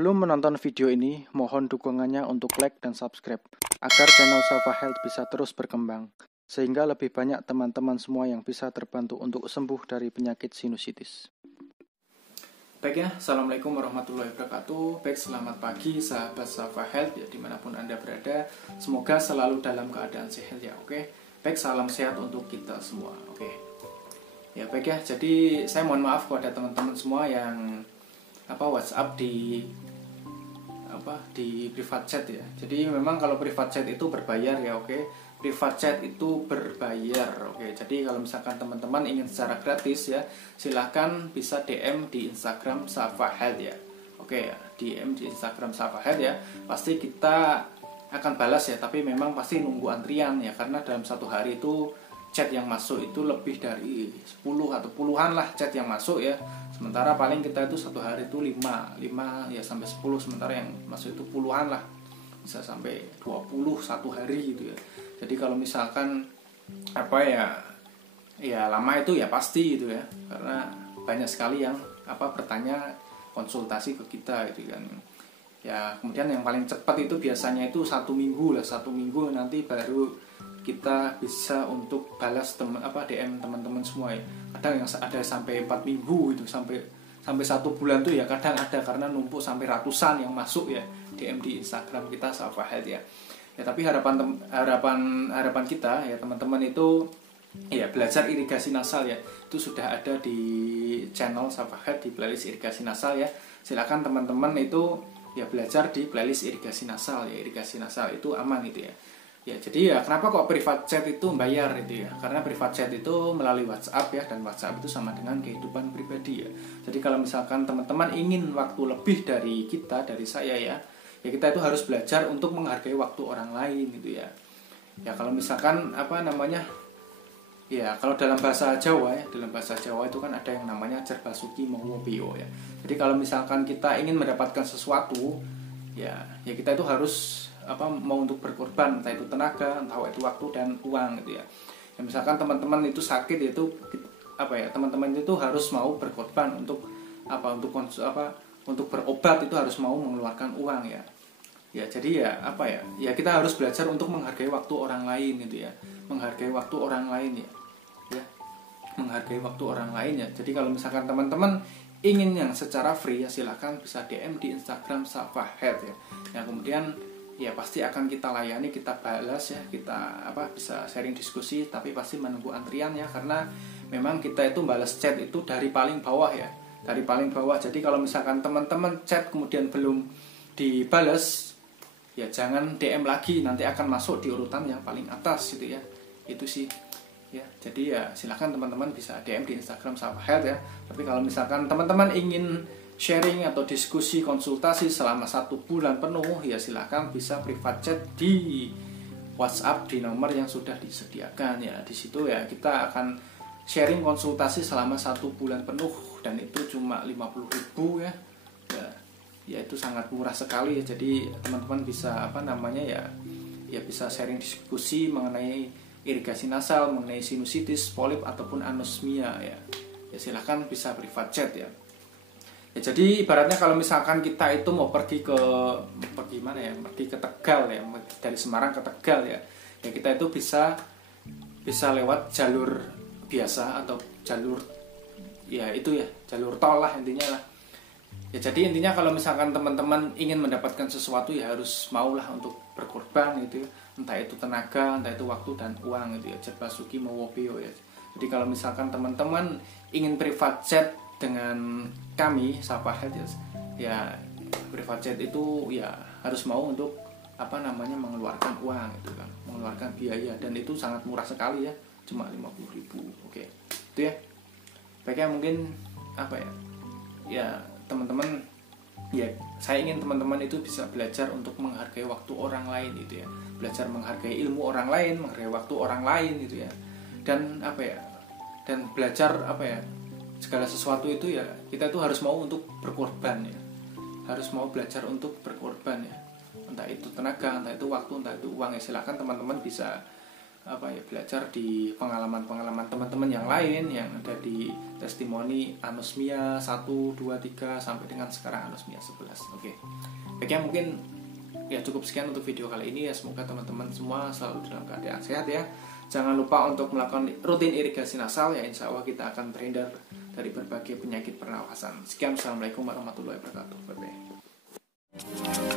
Sebelum menonton video ini, mohon dukungannya untuk like dan subscribe, agar channel Safa Health bisa terus berkembang, sehingga lebih banyak teman-teman semua yang bisa terbantu untuk sembuh dari penyakit sinusitis. Baik ya, Assalamualaikum warahmatullahi wabarakatuh. Baik, selamat pagi sahabat Safa Health ya, dimanapun Anda berada. Semoga selalu dalam keadaan sehat ya, oke. Baik, salam sehat untuk kita semua, oke. Ya baik ya, jadi saya mohon maaf kepada teman-teman semua yang WhatsApp di private chat ya. Jadi memang kalau private chat itu berbayar ya, oke. Private chat itu berbayar, oke. Jadi kalau misalkan teman-teman ingin secara gratis ya, silahkan bisa DM di Instagram Safa Health ya, oke ya. DM di Instagram Safa Health ya. Pasti kita akan balas ya, tapi memang pasti nunggu antrian ya, karena dalam satu hari itu chat yang masuk itu lebih dari 10 atau puluhan lah chat yang masuk ya. Sementara paling kita itu satu hari itu 5 ya sampai 10, sementara yang masuk itu puluhan lah, bisa sampai 20 satu hari gitu ya. Jadi kalau misalkan ya lama itu ya pasti gitu ya, karena banyak sekali yang bertanya konsultasi ke kita gitu kan ya. Kemudian yang paling cepat itu biasanya itu 1 minggu lah, 1 minggu nanti baru kita bisa untuk balas DM teman-teman semua ya. Kadang yang ada sampai 4 minggu itu, sampai 1 bulan tuh ya kadang ada, karena numpuk sampai ratusan yang masuk ya DM di Instagram kita Safa Health ya. Ya tapi harapan kita ya teman-teman itu ya belajar irigasi nasal ya, itu sudah ada di channel Safa Health di playlist irigasi nasal ya. Silakan teman-teman itu ya belajar di playlist irigasi nasal ya. Irigasi nasal itu aman itu ya. Ya jadi ya kenapa kok private chat itu bayar itu ya, karena private chat itu melalui WhatsApp ya, dan WhatsApp itu sama dengan kehidupan pribadi ya. Jadi kalau misalkan teman-teman ingin waktu lebih dari kita, dari saya ya kita itu harus belajar untuk menghargai waktu orang lain gitu ya. Ya kalau misalkan ya kalau dalam bahasa Jawa ya, dalam bahasa Jawa itu kan ada yang namanya Jerbasuki Mowo ya. Jadi kalau misalkan kita ingin mendapatkan sesuatu ya kita itu harus mau untuk berkorban, entah itu tenaga, entah itu waktu dan uang gitu ya. Ya misalkan teman-teman itu sakit, itu teman-teman itu harus mau berkorban untuk untuk berobat, itu harus mau mengeluarkan uang ya. Ya jadi ya kita harus belajar untuk menghargai waktu orang lain gitu ya. Menghargai waktu orang lain ya. Ya. Menghargai waktu orang lain ya. Jadi kalau misalkan teman-teman ingin yang secara free ya, silakan bisa DM di Instagram Safa Health ya. Ya kemudian ya pasti akan kita layani, kita balas ya, kita bisa sharing diskusi, tapi pasti menunggu antrian ya, karena memang kita itu balas chat itu dari paling bawah ya, dari paling bawah. Jadi kalau misalkan teman-teman chat kemudian belum dibalas ya jangan DM lagi, nanti akan masuk di urutan yang paling atas gitu ya. Itu sih ya. Jadi ya silakan teman-teman bisa DM di Instagram Safa Health ya. Tapi kalau misalkan teman-teman ingin sharing atau diskusi konsultasi selama 1 bulan penuh ya, silakan bisa private chat di WhatsApp di nomor yang sudah disediakan ya. Di situ ya kita akan sharing konsultasi selama 1 bulan penuh, dan itu cuma 50.000 ya. Ya itu sangat murah sekali ya. Jadi teman-teman bisa ya bisa sharing diskusi mengenai irigasi nasal, mengenai sinusitis, polip ataupun anosmia ya. Ya silakan bisa private chat ya. Ya jadi ibaratnya kalau misalkan kita itu mau pergi ke Tegal ya, dari Semarang ke Tegal ya. Ya kita itu bisa lewat jalur biasa atau jalur ya itu ya, jalur tol lah intinya lah. Ya jadi intinya kalau misalkan teman-teman ingin mendapatkan sesuatu ya harus maulah untuk berkorban gitu ya. Entah itu tenaga, entah itu waktu dan uang gitu ya. Jerbasuki Mowo ya. Jadi kalau misalkan teman-teman ingin private chat dengan kami Safa Health ya private chat itu ya harus mau untuk mengeluarkan uang gitu kan, mengeluarkan biaya, dan itu sangat murah sekali ya, cuma 50.000. Oke. Itu ya. Baiknya mungkin ya teman-teman ya, saya ingin teman-teman itu bisa belajar untuk menghargai waktu orang lain gitu ya. Belajar menghargai ilmu orang lain, menghargai waktu orang lain gitu ya. Dan dan belajar segala sesuatu itu ya kita tuh harus mau untuk berkorban ya, harus mau belajar untuk berkorban ya, entah itu tenaga, entah itu waktu, entah itu uang ya. Silakan teman-teman bisa belajar di pengalaman-pengalaman teman-teman yang lain yang ada di testimoni anosmia 1, 2, 3 sampai dengan sekarang anosmia 11. Oke. Baiknya mungkin ya cukup sekian untuk video kali ini ya. Semoga teman-teman semua selalu dalam keadaan sehat ya. Jangan lupa untuk melakukan rutin irigasi nasal ya, insya Allah kita akan terhindar dari berbagai penyakit pernafasan. Sekian, assalamualaikum warahmatullahi wabarakatuh. Bye bye.